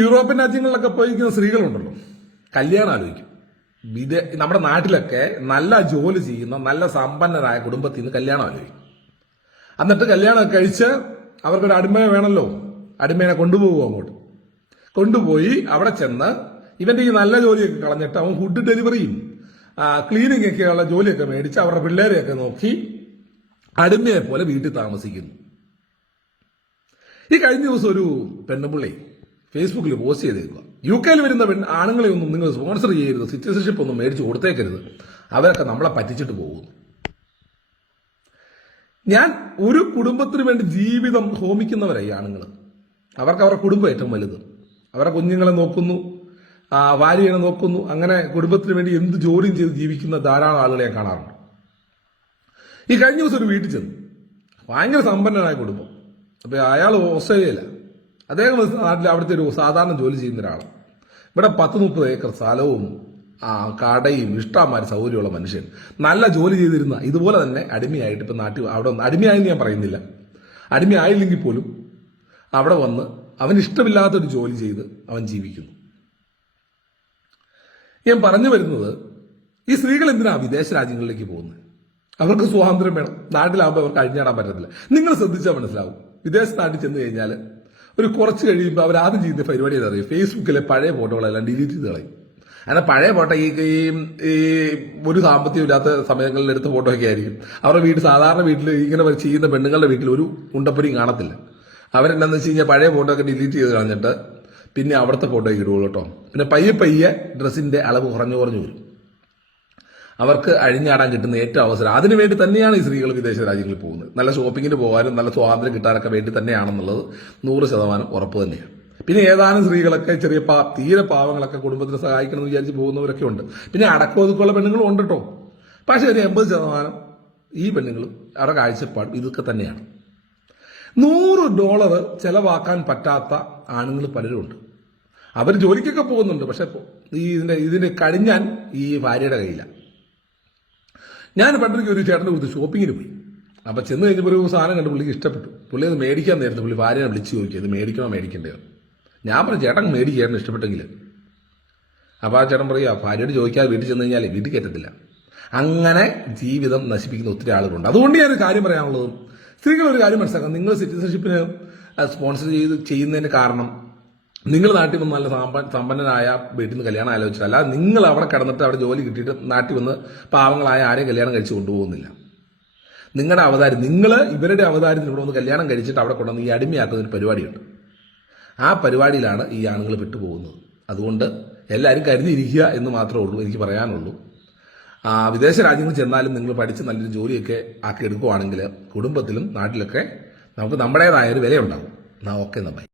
European രാജ്യങ്ങളിലൊക്കെ പോയിരിക്കുന്ന സ്ത്രീകളുണ്ടല്ലോ. കല്യാണം ആലോചിക്കും. വിദേ നമ്മുടെ നാട്ടിലൊക്കെ നല്ല ജോലി ചെയ്യുന്ന നല്ല സമ്പന്നരായ കുടുംബത്തിൽ നിന്ന് കല്യാണം ആലോചിക്കും. എന്നിട്ട് കല്യാണം കഴിച്ച് അവർക്കൊരു അടിമയെ വേണമല്ലോ അടിമേനെ കൊണ്ടുപോകും അങ്ങോട്ട്. കൊണ്ടുപോയി അവിടെ ചെന്ന് ഇവന്റെ ഈ നല്ല ജോലിയൊക്കെ കളഞ്ഞിട്ട് അവൻ ഫുഡ് ഡെലിവറിയും ക്ലീനിങ് ഒക്കെയുള്ള ജോലിയൊക്കെ മേടിച്ച് അവരുടെ പിള്ളേരെയൊക്കെ നോക്കി അടിമയെ പോലെ വീട്ടിൽ താമസിക്കുന്നു. ഈ കഴിഞ്ഞ ദിവസം ഒരു പെണ്ണുപിള്ളി ഫേസ്ബുക്കിൽ പോസ്റ്റ് ചെയ്തേക്കുക. യു കെയിൽ വരുന്ന പെൺ ആണുങ്ങളെ ഒന്നും നിങ്ങൾ സ്പോൺസർ ചെയ്യരുത്. സിറ്റിസൺഷിപ്പ് ഒന്നും മേടിച്ച് കൊടുത്തേക്കരുത്. അവരൊക്കെ നമ്മളെ പറ്റിച്ചിട്ട് പോകുന്നു ഞാൻ ഒരു കുടുംബത്തിന് വേണ്ടി ജീവിതം ഹോമിക്കുന്നവരായി ആണുങ്ങൾ അവർക്ക് അവരുടെ കുടുംബം ഏറ്റവും വലുത്. അവരുടെ കുഞ്ഞുങ്ങളെ നോക്കുന്നു ഭാര്യയെ നോക്കുന്നു. അങ്ങനെ കുടുംബത്തിന് വേണ്ടി എന്ത് ജോലിയും ചെയ്ത് ജീവിക്കുന്ന ധാരാളം ആളുകളെ ഞാൻ കാണാറുണ്ട്. ഈ കഴിഞ്ഞ ദിവസം ഒരു വീട്ടിൽ ചെന്നു. ഭയങ്കര സമ്പന്നനായ കുടുംബം. അപ്പൊ അയാൾ ഓസ്ട്രേലിയയില. അദ്ദേഹം നാട്ടിൽ അവിടുത്തെ ഒരു സാധാരണ ജോലി ചെയ്യുന്ന ഒരാളാണ്. ഇവിടെ പത്ത് മുപ്പത് ഏക്കർ സ്ഥലവും ആ കടയും ഇഷ്ടമാര് സൗകര്യമുള്ള മനുഷ്യൻ. നല്ല ജോലി ചെയ്തിരുന്ന ഇതുപോലെ തന്നെ അടിമയായിട്ട് ഇപ്പം നാട്ടിൽ അവിടെ അടിമയായെന്ന് ഞാൻ പറയുന്നില്ല. അടിമയായില്ലെങ്കിൽ പോലും അവിടെ വന്ന് അവൻ ഇഷ്ടമില്ലാത്തൊരു ജോലി ചെയ്ത് അവൻ ജീവിക്കുന്നു. ഞാൻ പറഞ്ഞു വരുന്നത് ഈ സ്ത്രീകൾ എന്തിനാ വിദേശ രാജ്യങ്ങളിലേക്ക് പോകുന്നത് അവർക്ക് സ്വാതന്ത്ര്യം വേണം. നാട്ടിലാകുമ്പോൾ അവർക്ക് അഴിഞ്ഞാടാൻ പറ്റത്തില്ല. നിങ്ങൾ ശ്രദ്ധിച്ചാൽ മനസ്സിലാവും. വിദേശ നാട്ടിൽ ചെന്ന് കഴിഞ്ഞാൽ ഒരു കുറച്ച് കഴിയുമ്പോൾ അവർ ആദ്യം ചെയ്യുന്ന പരിപാടി എന്താ പറയുക ഫേസ്ബുക്കിലെ പഴയ ഫോട്ടോകളെല്ലാം ഡിലീറ്റ് ചെയ്ത് കളയും. അങ്ങനെ പഴയ ഫോട്ടോ ഈ ഈ- ഒരു സാമ്പത്തികം ഇല്ലാത്ത സമയങ്ങളിൽ എടുത്ത ഫോട്ടോ ഒക്കെ ആയിരിക്കും. അവരുടെ വീട് സാധാരണ വീട്ടിൽ ഇങ്ങനെ ചെയ്യുന്ന പെണ്ണുങ്ങളുടെ വീട്ടിൽ ഒരു ഉണ്ടപ്പുരിയും കാണത്തില്ല. അവരെന്താന്ന് വെച്ച് കഴിഞ്ഞാൽ പഴയ ഫോട്ടോ ഒക്കെ ഡിലീറ്റ് ചെയ്ത് കളഞ്ഞിട്ട് പിന്നെ അവിടുത്തെ ഫോട്ടോ ഇടുകയുള്ളൂ കേട്ടോ. പിന്നെ പയ്യെ പയ്യെ ഡ്രസ്സിന്റെ അളവ് കുറഞ്ഞു കുറഞ്ഞു വരും. അവർക്ക് അഴിഞ്ഞാടാൻ കിട്ടുന്ന ഏറ്റവും അവസരം. അതിനു വേണ്ടി തന്നെയാണ് ഈ സ്ത്രീകൾ വിദേശ രാജ്യങ്ങളിൽ പോകുന്നത്. നല്ല ഷോപ്പിങ്ങിന് പോകാനും നല്ല സ്വാതന്ത്ര്യം കിട്ടാനൊക്കെ വേണ്ടി തന്നെയാണെന്നുള്ളത് നൂറ് ശതമാനം ഉറപ്പ് തന്നെയാണ്. പിന്നെ ഏതാനും സ്ത്രീകളൊക്കെ ചെറിയ പാ തീരെ പാവങ്ങളൊക്കെ കുടുംബത്തിനെ സഹായിക്കണം എന്ന് വിചാരിച്ച് പോകുന്നവരൊക്കെ ഉണ്ട്. പിന്നെ അടക്കമൊതുക്കുള്ള പെണ്ണുങ്ങളും ഉണ്ട് കേട്ടോ പക്ഷേ ഒരു എൺപത് ശതമാനം ഈ പെണ്ണുങ്ങളും അവരുടെ കാഴ്ചപ്പാട് ഇതൊക്കെ തന്നെയാണ്. നൂറ് ഡോളർ ചെലവാക്കാൻ പറ്റാത്ത ആണുങ്ങൾ പലരുമുണ്ട് അവർ ജോലിക്കൊക്കെ പോകുന്നുണ്ട് പക്ഷെ ഈ ഇതിന്റെ ഇതിന്റെ കടിഞ്ഞാൻ ഈ ഭാര്യയുടെ കയ്യിലാണ് ഞാൻ പണ്ടൊരിക്കൽ ഒരു ചേട്ടന്റെ കൊടുത്ത് ഷോപ്പിങ്ങിന് പോയി. അപ്പം ചെന്ന് കഴിഞ്ഞപ്പോൾ ഒരു സാധനം കണ്ട് പുള്ളിക്ക് ഇഷ്ടപ്പെട്ടു. പുള്ളി അത് മേടിക്കാൻ നേരത്തെ പുള്ളി ഭാര്യനെ വിളിച്ച് ചോദിക്കും ഇത് മേടിക്കണോ മേടിക്കേണ്ടത് ഞാൻ പറഞ്ഞു ചേട്ടൻ മേടിക്കാൻ ഇഷ്ടപ്പെട്ടെങ്കിൽ അപ്പോൾ ആ ചേട്ടൻ പറയുക ഭാര്യയോട് ചോദിക്കാതെ വീട്ടിൽ ചെന്ന് കഴിഞ്ഞാൽ വീട്ടിൽ കയറ്റത്തില്ല. അങ്ങനെ ജീവിതം നശിപ്പിക്കുന്ന ഒത്തിരി ആളുകളുണ്ട്. അതുകൊണ്ട് ഞാൻ ഒരു കാര്യം പറയാനുള്ളത്. സ്ത്രീകളൊരു കാര്യം മനസ്സിലാക്കാം നിങ്ങൾ സിറ്റിസൺഷിപ്പിന് സ്പോൺസർ ചെയ്ത് ചെയ്യുന്നതിന് കാരണം നിങ്ങൾ നാട്ടിൽ വന്ന് നല്ല സാമ്പ- സമ്പന്നനായ വീട്ടിൽ നിന്ന് കല്യാണം അല്ലാതെ നിങ്ങൾ അവിടെ കിടന്നിട്ട് അവിടെ ജോലി കിട്ടിയിട്ട് നാട്ടിൽ വന്ന് പാവങ്ങളായ ആരെയും കല്യാണം കഴിച്ച് കൊണ്ടുപോകുന്നില്ല. നിങ്ങളുടെ അവതാരം നിങ്ങൾ ഇവരുടെ അവതാരത്തിന് ഇവിടെ വന്ന് കല്യാണം കഴിച്ചിട്ട് അവിടെ കൊണ്ടുവന്ന് ഈ അടിമയാക്കുന്ന ഒരു പരിപാടിയുണ്ട്. ആ പരിപാടിയിലാണ് ഈ ആണുങ്ങൾ വിട്ടുപോകുന്നത് അതുകൊണ്ട് എല്ലാവരും കരുതിയിരിക്കുക എന്ന് മാത്രമേ ഉള്ളൂ എനിക്ക് പറയാനുള്ളൂ. വിദേശ രാജ്യങ്ങളിൽ ചെന്നാലും നിങ്ങൾ പഠിച്ച് നല്ലൊരു ജോലിയൊക്കെ ആക്കി എടുക്കുവാണെങ്കിൽ കുടുംബത്തിലും നാട്ടിലൊക്കെ നമുക്ക് നമ്മുടേതായ ഒരു വിലയുണ്ടാവും. എന്നാൽ ഓക്കെ നന്നായി.